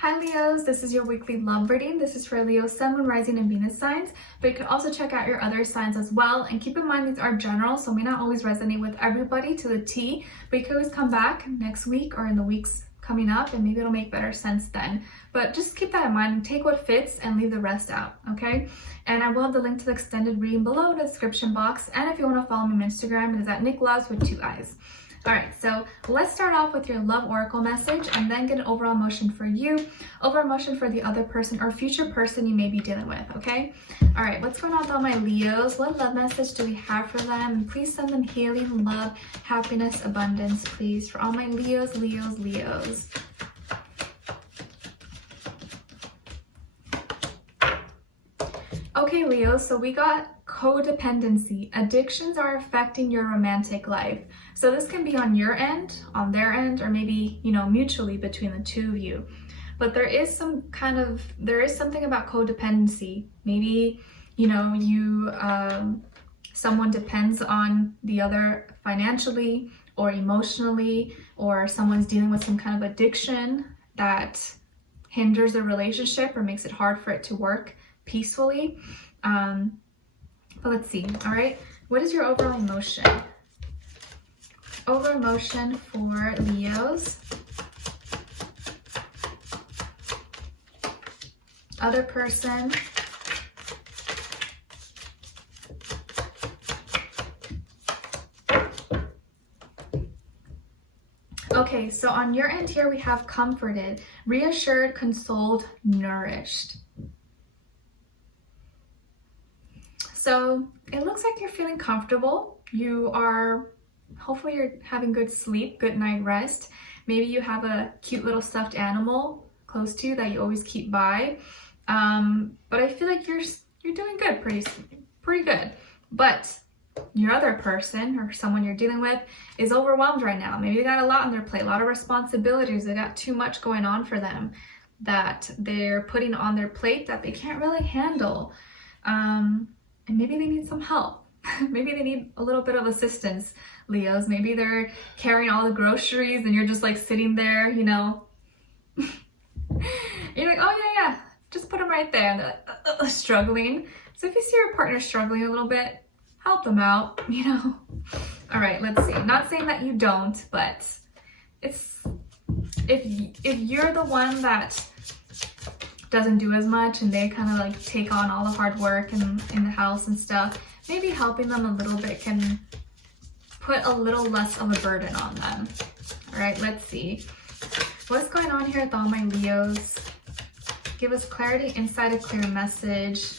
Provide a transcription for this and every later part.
Hi Leos, this is your weekly love reading. This is for Leo, Sun, Moon, Rising, and Venus signs, but you can also check out your other signs as well. And keep in mind these are general, so may not always resonate with everybody to the T, but you can always come back next week or in the weeks coming up and maybe it'll make better sense then. But just keep that in mind and take what fits and leave the rest out, okay? And I will have the link to the extended reading below in the description box. And if you want to follow me on Instagram, it is at Nicloves with 2 eyes. All right, so let's start off with your love oracle message and then get an overall emotion for you, overall emotion for the other person or future person you may be dealing with, okay? All right, what's going on with all my Leos? What love message do we have for them? And please send them healing, love, happiness, abundance, please, for all my Leos, Leos, Leos. Okay, Leo, so we got codependency. Addictions are affecting your romantic life. So this can be on your end, on their end, or maybe, mutually between the two of you. But there is something about codependency. Maybe, someone depends on the other financially or emotionally, or someone's dealing with some kind of addiction that hinders the relationship or makes it hard for it to work peacefully. But let's see. All right, what is your overall emotion? Overall emotion for Leos. Other person. Okay, so on your end here we have comforted, reassured, consoled, nourished. So it looks like you're feeling comfortable. Hopefully you're having good sleep, good night rest. Maybe you have a cute little stuffed animal close to you that you always keep by. But I feel like you're doing good, pretty good. But your other person or someone you're dealing with is overwhelmed right now. Maybe they got a lot on their plate, a lot of responsibilities. They got too much going on for them that they're putting on their plate that they can't really handle. And maybe they need some help. Maybe they need a little bit of assistance, Leos. Maybe they're carrying all the groceries and you're just like sitting there, You're like, oh yeah, just put them right there. And they're like, struggling. So if you see your partner struggling a little bit, help them out, All right, let's see. Not saying that you don't, but it's if you're the one that doesn't do as much and they kind of like take on all the hard work in the house and stuff, maybe helping them a little bit can put a little less of a burden on them. All right, let's see. What's going on here with all my Leos? Give us clarity, insight, a clear message.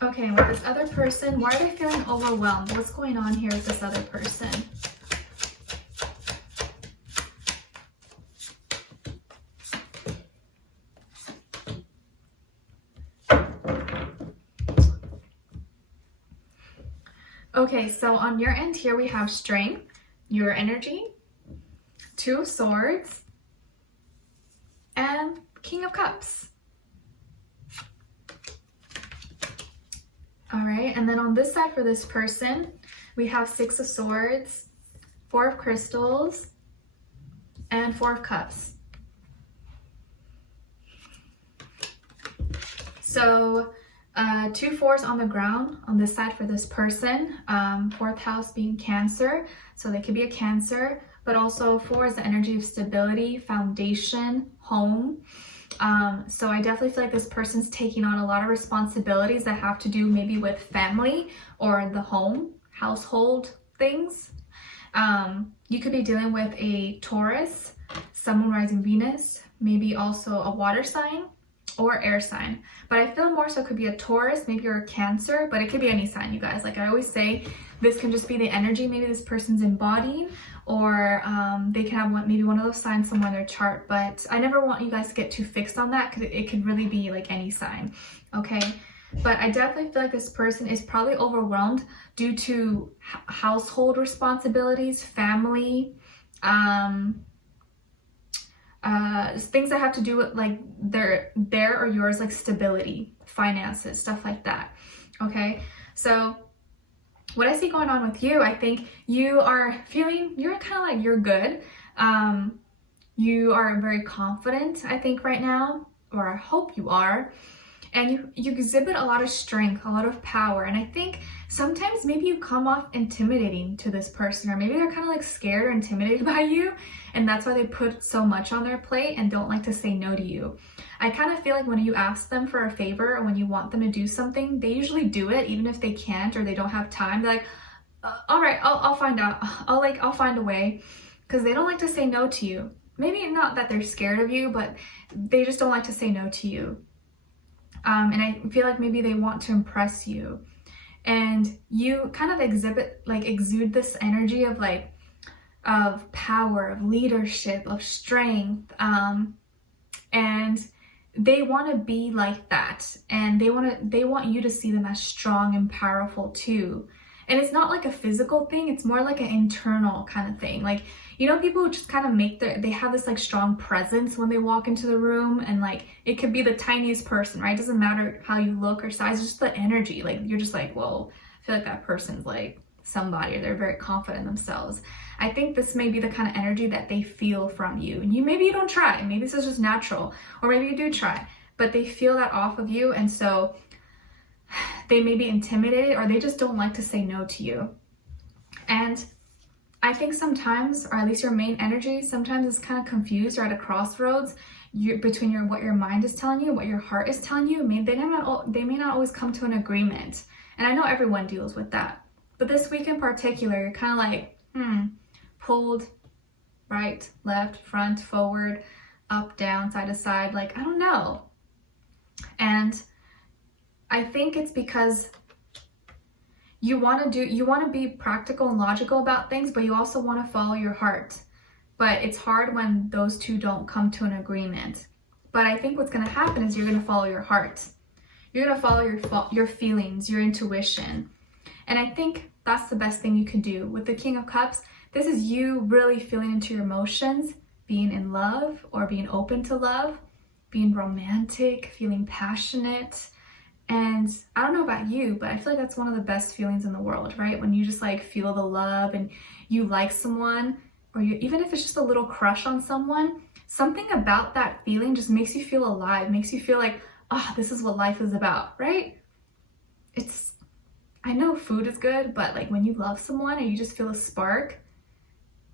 Okay, with this other person, why are they feeling overwhelmed? What's going on here with this other person? Okay, so on your end here we have strength, your energy, 2 of Swords, and King of Cups. All right, and then on this side for this person, we have 6 of Swords, 4 of Crystals, and 4 of Cups. So 2 4s on the ground on this side for this person. 4th house being Cancer, so they could be a Cancer, but also 4 is the energy of stability, foundation, home. So I definitely feel like this person's taking on a lot of responsibilities that have to do maybe with family or the home, household things. You could be dealing with a Taurus, Sun, Moon, Rising, Venus, maybe also a water sign or air sign. But I feel more so it could be a Taurus, maybe you're a Cancer, but it could be any sign, you guys. Like I always say, this can just be the energy maybe this person's embodying, or they can have maybe one of those signs somewhere in their chart. But I never want you guys to get too fixed on that because it could really be like any sign, okay? But I definitely feel like this person is probably overwhelmed due to household responsibilities, family, things that have to do with like their or yours, like stability, finances, stuff like that. Okay, so what I see going on with you, I think you are feeling, you're kind of like, you're good. You are very confident, I think, right now, or I hope you are. And you exhibit a lot of strength, a lot of power. And I think sometimes maybe you come off intimidating to this person, or maybe they're kind of like scared or intimidated by you. And that's why they put so much on their plate and don't like to say no to you. I kind of feel like when you ask them for a favor or when you want them to do something, they usually do it, even if they can't or they don't have time. They're like, all right, I'll find out. I'll find a way, because they don't like to say no to you. Maybe not that they're scared of you, but they just don't like to say no to you. And I feel like maybe they want to impress you, and you kind of exude this energy of like, of power, of leadership, of strength. And they want to be like that, and they want you to see them as strong and powerful too. And it's not like a physical thing, it's more like an internal kind of thing. Like, you know, people who just kind of they have this like strong presence when they walk into the room, and like, it could be the tiniest person, right? It doesn't matter how you look or size, it's just the energy. Like, you're just like, whoa, I feel like that person's like somebody, or they're very confident in themselves. I think this may be the kind of energy that they feel from you. And maybe you don't try, maybe this is just natural, or maybe you do try, but they feel that off of you, and so they may be intimidated, or they just don't like to say no to you. And I think sometimes, or at least your main energy, sometimes is kind of confused or at a crossroads between what your mind is telling you and what your heart is telling you. They may not always come to an agreement. And I know everyone deals with that. But this week in particular, you're kind of like, pulled right, left, front, forward, up, down, side to side. Like, I don't know. And I think it's because you want to be practical and logical about things, but you also want to follow your heart. But it's hard when those two don't come to an agreement. But I think what's going to happen is you're going to follow your heart. You're going to follow your feelings, your intuition. And I think that's the best thing you can do. With the King of Cups, this is you really feeling into your emotions, being in love or being open to love, being romantic, feeling passionate. And I don't know about you, but I feel like that's one of the best feelings in the world, right? When you just like feel the love and you like someone, or even if it's just a little crush on someone, something about that feeling just makes you feel alive, makes you feel like, oh, this is what life is about, right? I know food is good, but like when you love someone and you just feel a spark,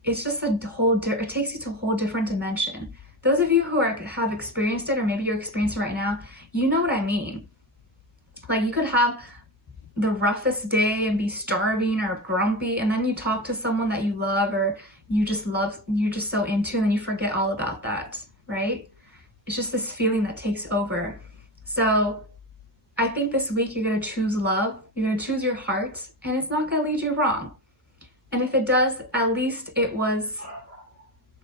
it's just it takes you to a whole different dimension. Those of you who have experienced it, or maybe you're experiencing it right now, you know what I mean. Like, you could have the roughest day and be starving or grumpy, and then you talk to someone that you love, or you're just so into, and then you forget all about that, right? It's just this feeling that takes over. So I think this week you're going to choose love, you're going to choose your heart, and it's not going to lead you wrong. And if it does, at least it was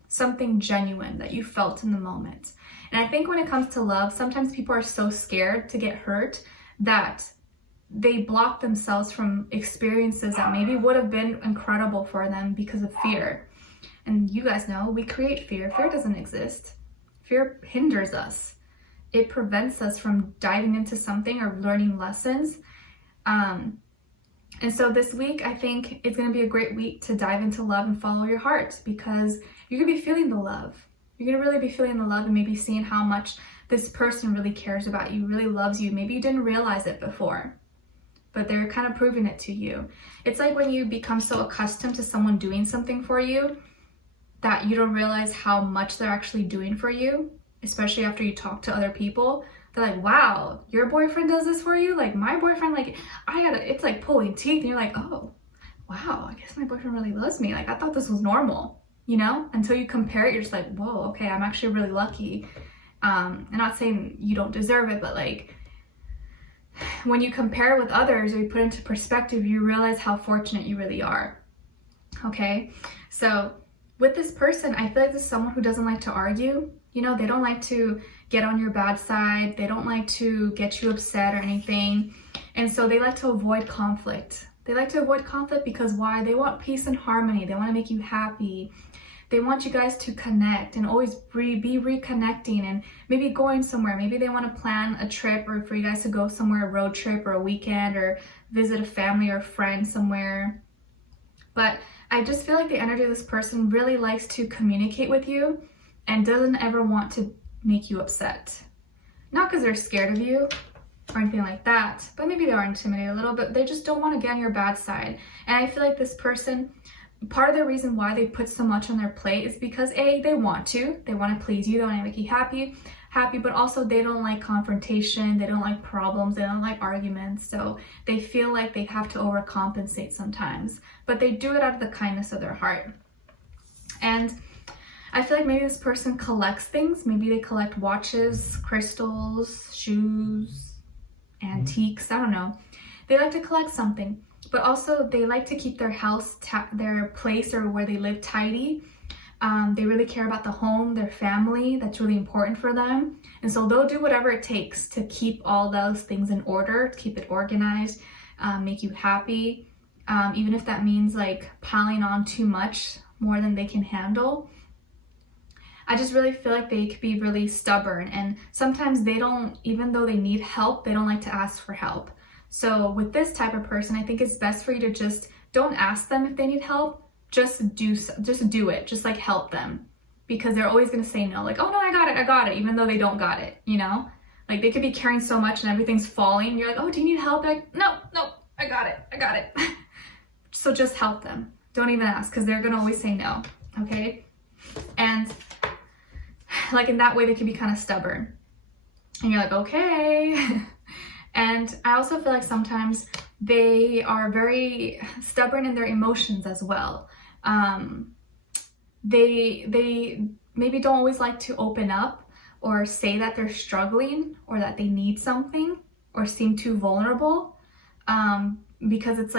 something genuine that you felt in the moment. And I think when it comes to love, sometimes people are so scared to get hurt that they block themselves from experiences that maybe would have been incredible for them because of fear. And you guys know, we create fear. Fear doesn't exist. Fear hinders us. It prevents us from diving into something or learning lessons. And so this week, I think it's going to be a great week to dive into love and follow your heart, because you're going to be feeling the love. You're going to really be feeling the love, and maybe seeing how much this person really cares about you, really loves you. Maybe you didn't realize it before, but they're kind of proving it to you. It's like when you become so accustomed to someone doing something for you that you don't realize how much they're actually doing for you, especially after you talk to other people. They're like, wow, your boyfriend does this for you? Like, my boyfriend, like, it's like pulling teeth. And you're like, oh, wow, I guess my boyfriend really loves me. Like, I thought this was normal, you know? Until you compare it, you're just like, whoa, okay, I'm actually really lucky. I'm not saying you don't deserve it, but like, when you compare with others, or you put into perspective, you realize how fortunate you really are. Okay, so with this person, I feel like this is someone who doesn't like to argue. You know, they don't like to get on your bad side. They don't like to get you upset or anything. And so they like to avoid conflict. They like to avoid conflict because why? They want peace and harmony. They want to make you happy. they want you guys to connect and always be reconnecting and maybe going somewhere. Maybe they want to plan a trip or for you guys to go somewhere, a road trip or a weekend, or visit a family or friend somewhere. But I just feel like the energy of this person really likes to communicate with you and doesn't ever want to make you upset. Not because they're scared of you or anything like that, but maybe they are intimidated a little bit. They just don't want to get on your bad side. And I feel like this person, part of the reason why they put so much on their plate is because they want to please you, they want to make you happy, but also they don't like confrontation, they don't like problems, they don't like arguments, so they feel like they have to overcompensate sometimes, but they do it out of the kindness of their heart. And I feel like maybe this person collects things. Maybe they collect watches, crystals, shoes, antiques, I don't know. They like to collect something, but also they like to keep their house, their place or where they live tidy. They really care about the home, their family. That's really important for them. And so they'll do whatever it takes to keep all those things in order, to keep it organized, make you happy. Even if that means like piling on too much, more than they can handle. I just really feel like they could be really stubborn, and sometimes they don't, even though they need help, they don't like to ask for help. So with this type of person, I think it's best for you to just don't ask them if they need help. Just do it. Just like help them, because they're always going to say no. Like, oh no, I got it, even though they don't got it, you know? Like they could be carrying so much and everything's falling. You're like, oh, do you need help? Like, no, I got it. So just help them. Don't even ask, because they're going to always say no, okay? And like in that way, they can be kind of stubborn. And you're like, okay. And I also feel like sometimes they are very stubborn in their emotions as well. They maybe don't always like to open up or say that they're struggling or that they need something or seem too vulnerable, because it's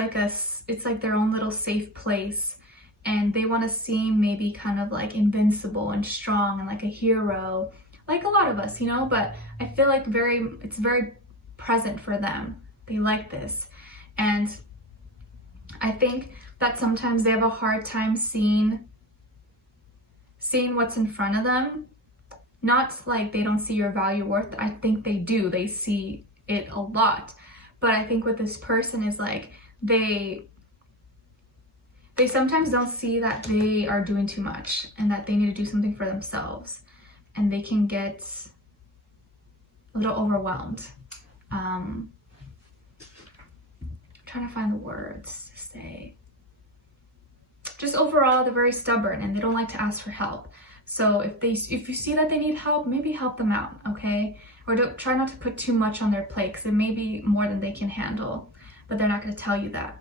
like their own little safe place, and they want to seem maybe kind of like invincible and strong and like a hero, like a lot of us, you know. But I feel like it's very present for them. They like this. And I think that sometimes they have a hard time seeing what's in front of them. Not like they don't see your value worth. I think they do. They see it a lot. But I think with this person is like they sometimes don't see that they are doing too much and that they need to do something for themselves. And they can get a little overwhelmed. Trying to find the words to say. Just overall, they're very stubborn and they don't like to ask for help. So if you see that they need help, maybe help them out, okay? Or try not to put too much on their plate, because it may be more than they can handle, but they're not going to tell you that.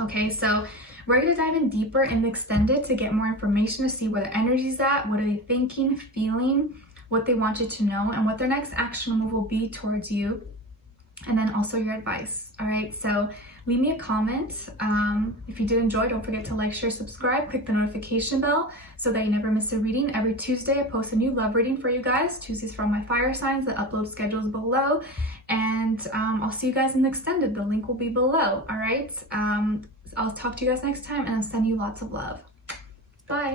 Okay, so we're going to dive in deeper in the extended to get more information, to see where their energy's at, what are they thinking, feeling, what they want you to know, and what their next action move will be towards you. And then also your advice. All right, so leave me a comment. If you did enjoy, don't forget to like, share, subscribe, click the notification bell so that you never miss a reading. Every Tuesday I post a new love reading for you guys. Tuesdays for all my fire signs. The upload schedule is below, and I'll see you guys in the extended. The link will be below. All right, I'll talk to you guys next time, and I'll send you lots of love. Bye.